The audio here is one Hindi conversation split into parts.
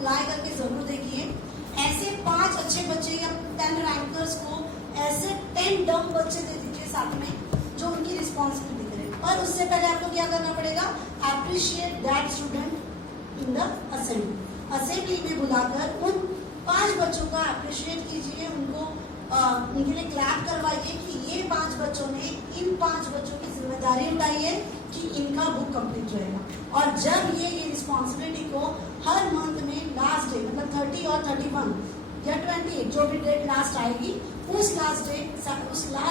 अप्लाई करके जरूर देखिए। ऐसे 5 अच्छे बच्चे या 10 रैंकर्स को ऐसे 10 डम बच्चे दे दीजिए साथ में जो उनकी रिस्पॉन्सिबिलिटी करें। और उससे पहले आपको क्या करना पड़ेगा, appreciate that student in the assembly. Assembly में बुलाकर उन 5 बच्चों का अप्रिशिएट कीजिए, उनके लिए क्लैप करवाइए कि ये 5 बच्चों ने इन 5 बच्चों की जिम्मेदारी उठाई है कि इनका बुक कंप्लीट रहेगा। और जब ये रिस्पॉन्सिबिलिटी को हर मंथ में लास्ट डे मतलब 30 और 31 या 28 जो भी डेट लास्ट आएगी उस लास्ट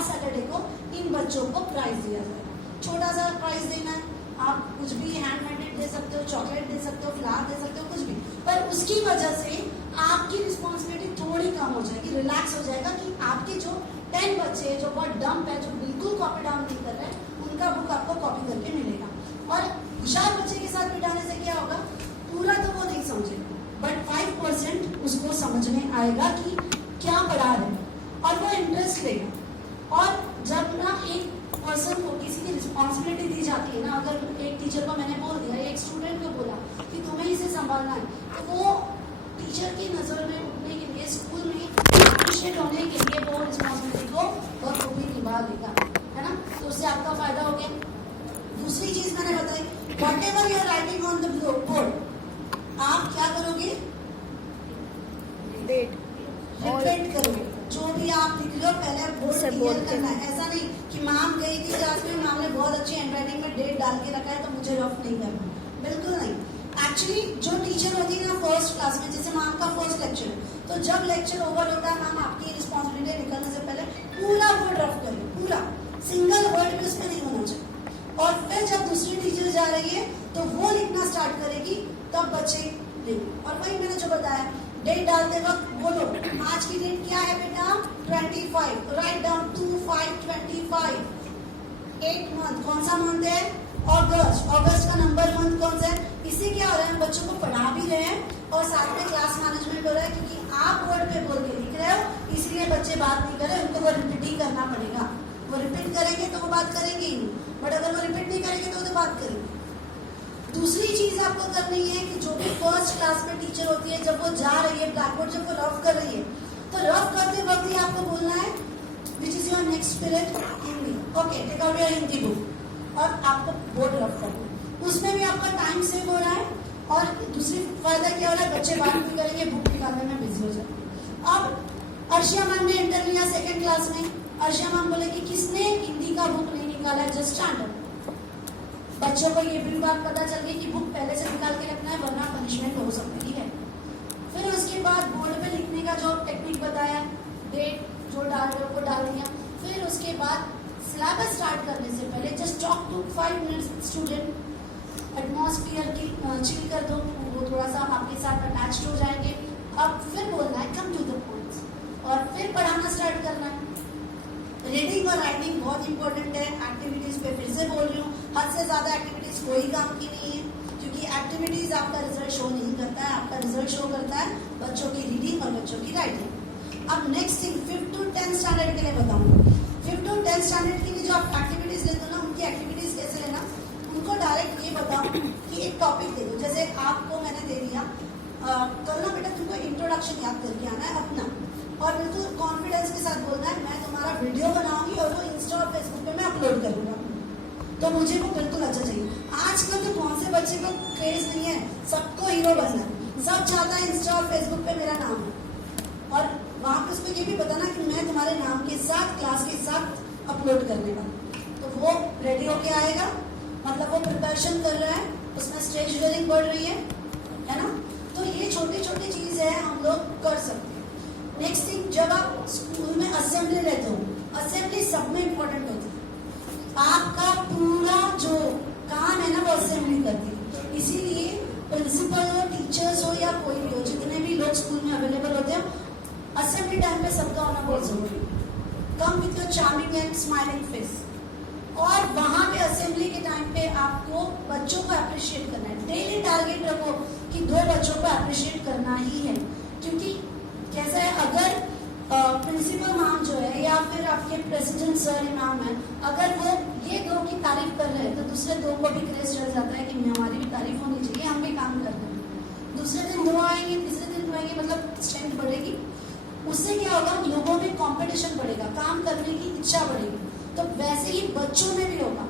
सैटरडे को इन बच्चों को प्राइज दिया जाएगा। छोटा सा प्राइज देना है, आप कुछ भी हैंडमेड दे सकते हो, चॉकलेट दे सकते हो, फ्लावर दे सकते हो, कुछ भी, पर उसकी वजह से आपकी रिस्पॉन्सिबिलिटी थोड़ी कम हो जाएगी, रिलैक्स हो जाएगा कि आपके जो 10 बच्चे जो बहुत डम्प है, जो बिल्कुल कॉपी डाउन नहीं कर रहे हैं, उनका बुक आपको कॉपी करके मिलेगा। और होशियार बच्चे के साथ बिठाने से क्या होगा, पूरा तो वो नहीं समझेगा बट 5% उसको समझ में आएगा कि क्या पढ़ा रहे हैं और वो इंटरेस्ट लेगा। और जब ना एक पर्सन को किसी की रिस्पॉन्सिबिलिटी दी जाती है ना, अगर एक टीचर को मैंने बोल दिया, एक स्टूडेंट को बोला कि तुम्हें इसे संभालना है, तो वो टीचर की नजर में उठने के लिए, स्कूल में अप्रिशिएट होने के लिए वो रिस्पॉन्सिबिलिटी को बखूबी निभा लेगा, है ना। तो उससे आपका फायदा हो गया। दूसरी चीज मैंने बताई, whatever you're writing on the board, आप क्या करोगे, रिपीट करोगे। जो भी आप लिख रहे हो पहले बोर्ड क्लियर करना है। ऐसा नहीं कि मैम गई थी क्लास में, मैम ने बहुत अच्छी हैंडराइटिंग में डेट डाल के रखा है तो मुझे रफ नहीं करना, बिल्कुल नहीं। एक्चुअली जो टीचर होती है ना फर्स्ट क्लास में, जैसे मैम का फर्स्ट लेक्चर है, तो जब लेक्चर ओवर होता है, मैम आपकी रिस्पॉन्सिबिलिटी निकलने से पहले पूरा बोर्ड रफ करें, पूरा सिंगल वर्ड भी उसमें नहीं होना चाहिए। और फिर जब दूसरी टीचर जा रही है तो वो लिखना स्टार्ट करेगी, तब बच्चे लिखें। और वही मैंने जो बताया, डेट डालते वक्त बोलो आज की डेट क्या है बेटा, 25, राइट डाउन 25/25। 8 मंथ, कौन सा मंथ है, अगस्त, अगस्त का नंबर मंथ कौन सा है। इससे क्या हो रहा है, हम बच्चों को पढ़ा भी रहे हैं और साथ में क्लास मैनेजमेंट हो रहा है, क्योंकि आप बोर्ड पे बोल के लिख रहे हो, इसलिए बच्चे बात नहीं कर रहे, उनको वो रिपीट ही करना पड़ेगा। वो रिपीट करेंगे तो वो बात करेंगे ही नहीं, बट अगर वो रिपीट नहीं करेंगे तो वो बात करेंगे। दूसरी चीज आपको करनी है कि जो भी फर्स्ट क्लास में टीचर होती है, जब वो जा रही है ब्लैक बोर्ड, जब वो रफ कर रही है, तो रफ करते वक्त ही आपको बोलना है which is your next period, Hindi. Okay, take out your Hindi book और आपको बोर्ड रफ करना है। उसमें भी आपका टाइम सेव हो रहा है और दूसरी फायदा क्या हो रहा है, बच्चे बात भी करेंगे, बुक निकालने में बिजी हो जाएंगे। अब अर्शिया मैम ने एंटर लिया 2nd क्लास में। अर्शिया मैम बोले कि किसने हिंदी का बुक नहीं निकाला है, जस्ट स्टैंड अप। बच्चों को ये भी बात पता चल गई कि बुक पहले से निकाल के रखना है, वरना पनिशमेंट हो सकती है। फिर उसके बाद बोर्ड पे लिखने का जो टेक्निक बताया, डेट जो डाल रहे हो वो डाल दिया। फिर उसके बाद सिलेबस स्टार्ट करने से पहले just talk to 5 minutes student, atmosphere की चिल कर दो, वो थोड़ा सा आपके साथ अटैच्ड हो जाएंगे। अब फिर बोलना है कम टू द पॉइंट्स और फिर पढ़ाना स्टार्ट करना है। रीडिंग और राइटिंग बहुत इंपॉर्टेंट है। एक्टिविटीज पे फिर से बोल रही हूँ, हद से ज्यादा एक्टिविटीज कोई काम की नहीं है, क्योंकि एक्टिविटीज आपका रिजल्ट शो नहीं करता है, आपका रिजल्ट शो करता है बच्चों की रीडिंग और बच्चों की राइटिंग। अब next thing 5th to 10th standard के लिए बताऊंगा। 5th to 10th स्टैंडर्ड के लिए जो आप एक्टिविटीज लेते हो ना, उनकी एक्टिविटीज कैसे लेना, उनको डायरेक्ट ये बताओ कि एक टॉपिक दे दो। जैसे आपको मैंने दे दिया कल ना बेटा तुमको इंट्रोडक्शन याद करके आना है अपना, और बिल्कुल कॉन्फिडेंस के साथ बोलना है मैं तुम्हारा वीडियो बनाऊंगी और वो इंस्टा और फेसबुक पे मैं अपलोड करूंगा, तो मुझे वो बिल्कुल अच्छा चाहिए। आजकल तो कौन से बच्चे को क्रेज नहीं है, सबको हीरो बनना है, सब चाहता है इंस्टा और फेसबुक पे मेरा नाम है, और वहां पे उसको ये भी बताना कि मैं तुम्हारे नाम के साथ क्लास के साथ अपलोड करने वाला, तो वो रेडी होके आएगा, मतलब वो प्रिपरेशन कर रहा है, उसमें स्टेज फियरिंग बढ़ रही है ना। तो ये छोटी छोटी चीज है, हम लोग कर सकते हैं। नेक्स्ट थिंग, जब आप स्कूल में असेंबली लेते हो, असेंबली सब में इम्पोर्टेंट होती है। आपका पूरा जो काम है ना वो असेंबली करती है, इसीलिए प्रिंसिपल हो, टीचर्स हो या कोई भी हो, जितने भी लोग स्कूल में अवेलेबल होते हैं, असेंबली टाइम पे सबका होना बहुत जरूरी है। Come with your charming and smiling face. और वहां पे असेंबली के टाइम पे आपको बच्चों को अप्रिशिएट करना है। डेली टारगेट रखो कि 2 बच्चों को अप्रिशिएट करना ही है, क्योंकि कैसा है, अगर प्रिंसिपल मैम जो है या फिर आपके प्रेसिडेंट सर मैम है, अगर वो ये 2 की तारीफ कर रहे हैं तो दूसरे 2 को भी क्रेज चढ़ जाता है कि हमारी भी तारीफ होनी चाहिए, हम भी काम कर रहे हैं। दूसरे दिन 2 आएंगे, रहेंगे मतलब स्ट्रेंथ बढ़ेगी। उससे क्या होगा, लोगों में कंपटीशन बढ़ेगा, काम करने की इच्छा बढ़ेगी। तो वैसे ही बच्चों में भी होगा।